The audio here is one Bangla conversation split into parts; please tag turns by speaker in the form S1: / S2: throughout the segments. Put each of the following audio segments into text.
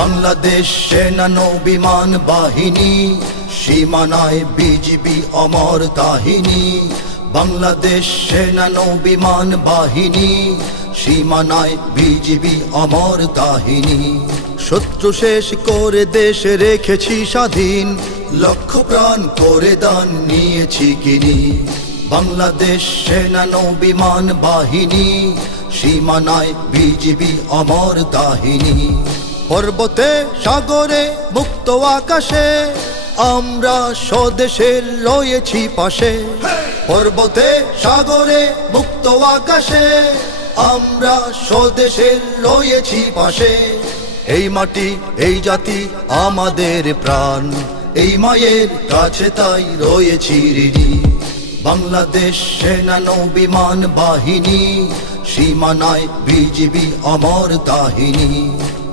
S1: বাংলাদেশ সেনা নৌ বিমান বাহিনী, সীমানায় বিজিবি অমর কাহিনী। বাংলাদেশ সেনা নৌ বিমান বাহিনী, সীমানায় বিজিবি অমর কাহিনী। শত্রু শেষ করে দেশ রেখেছি স্বাধীন, লক্ষ প্রাণ করে দান নিয়েছি কিনি। বাংলাদেশ সেনা নৌ বিমান বাহিনী, সীমানায় বিজিবি অমর কাহিনী। পর্বতে, সাগরে, মুক্ত আকাশে, আমরা স্বদেশের রয়েছি পাশে। পর্বতে, সাগরে, মুক্ত আকাশে, আমরা স্বদেশের রয়েছি পাশে। এই মাটি, এই জাতি আমাদের প্রাণ। এই মায়ের কাছে তাই রয়েছি ঋণী। বাংলাদেশ সেনা বিমান বাহিনী, সীমানায় বিজিবি অমর কাহিনী।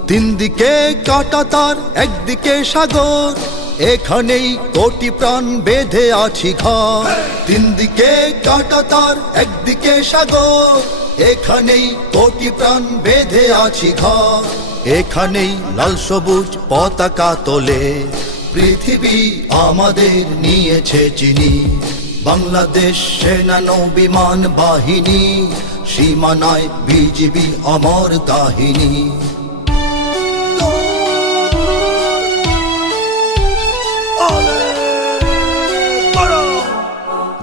S1: তিন দিকে কাটা তার একদিকে সাগর। এখানেই কোটি প্রাণ বেঁধে আছি ঘর। তিন দিকে কাটা তার একদিকে সাগর। এখানেই কোটি প্রাণ বেঁধে আছি ঘর। এখানেই লাল সবুজ পতাকা তোলে। পৃথিবী আমাদের নিয়েছে চিনি। বাংলাদেশ সেনা বিমান বাহিনী। সীমানায় বিজিবি অমর কাহিনী।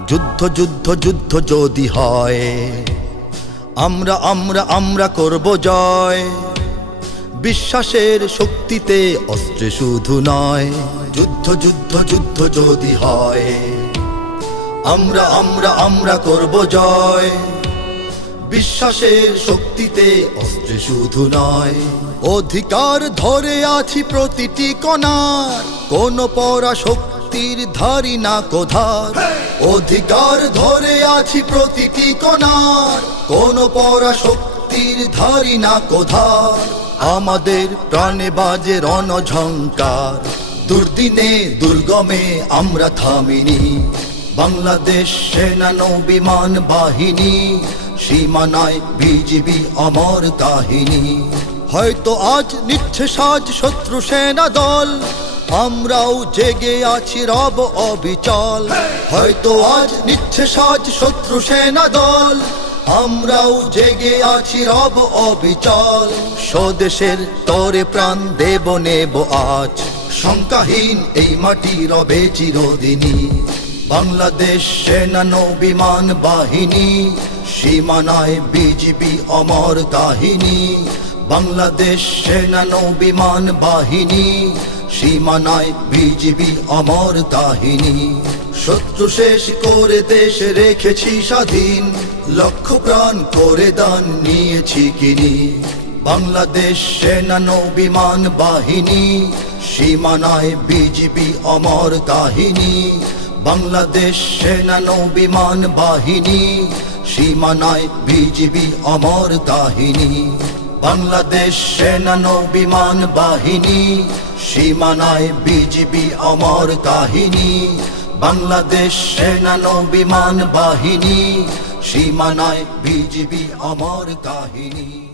S1: যুদ্ধ যুদ্ধ যুদ্ধ যদি হয়, আমরা আমরা আমরা করব জয়। বিশ্বাসের শক্তিতে অস্ত্রে শুধু নয়, যুদ্ধ যুদ্ধ যুদ্ধ যদি হয়, আমরা আমরা আমরা করব জয়। বিশ্বাসের শক্তিতে অস্ত্রে শুধু নয়, অধিকার ধরে আছি প্রতিটি কণার। কোন পরা শক্তির ধারি না কোধার। অধিকার ধরে আছি প্রতিটি কণার। কোন পরা শক্তির ধারি না কোধার আমাদের প্রাণে বাজে রণঝঙ্কার। দুর্দিনে, দুর্গমে আমরা থামিনি। বাংলাদেশ সেনা বিমান বাহিনী, সীমানায় বিজিবি অমর কাহিনী। হয়তো আজ নিচ্ছে সাজ শত্রু সেনা দল আমরাও জেগে আছি রব অবিচল। হয়তো আজ নিচ্ছে সাজ শত্রু সেনা দল। আমরাও জেগে আছি রব অবিচল। স্বদেশের তরে প্রাণ দেব, নেব আজ। শঙ্কাহীন এই মাটি রবে চিরদিনী বাংলাদেশ সেনা নৌ বিমান বাহিনী। সীমানায় বিজিবি অমর কাহিনী। বাংলাদেশ সেনা নৌ বিমান বাহিনী। সীমানায় বিজিবি অমর কাহিনী। শত্রু শেষ করে দেশ রেখেছি স্বাধীন। লক্ষ প্রাণ করে দান নিয়েছি কিনি। বাংলাদেশ সেনা বিমান বাহিনী। সীমানায় বিজিবি অমর কাহিনী। বাংলাদেশ সেনা বিমান বাহিনী। সীমানায় বিজিবি অমর কাহিনী। বাংলাদেশ সেনা বিমান বাহিনী। সীমানায় বিজিবি অমর কাহিনী। বাংলাদেশ সেনা বিমান বাহিনী। সীমানায় বিজিবি অমর কাহিনী।